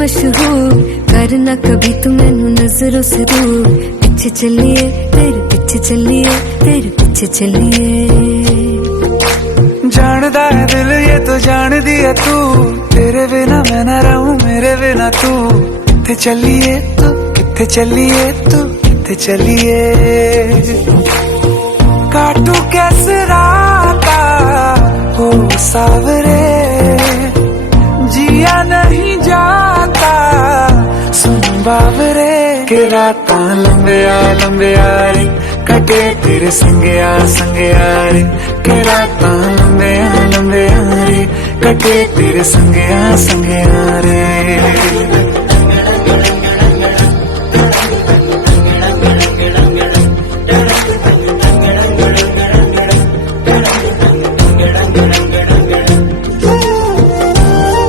मशहूर, करना कभी तू मैनू नजरों से दूर। पीछे चलिए तेरे पीछे चलिए, तेरे पीछे चलिए। जानदा है दिल ये तो जान दिया तू, तेरे बिना मैं ना रहूं मेरे बिना तू। किथे चलिए तू, किथे चलिए तू, किथे चलिए। काटू कैसे राता हो सावरे, जिया नहीं जाता सुन बावरे। के राता लंबिया लंबिया रे, कटे तेरे संगया संगया रे। के राता लंबिया लंबिया रे, कटे तेरे संगया संगया रे।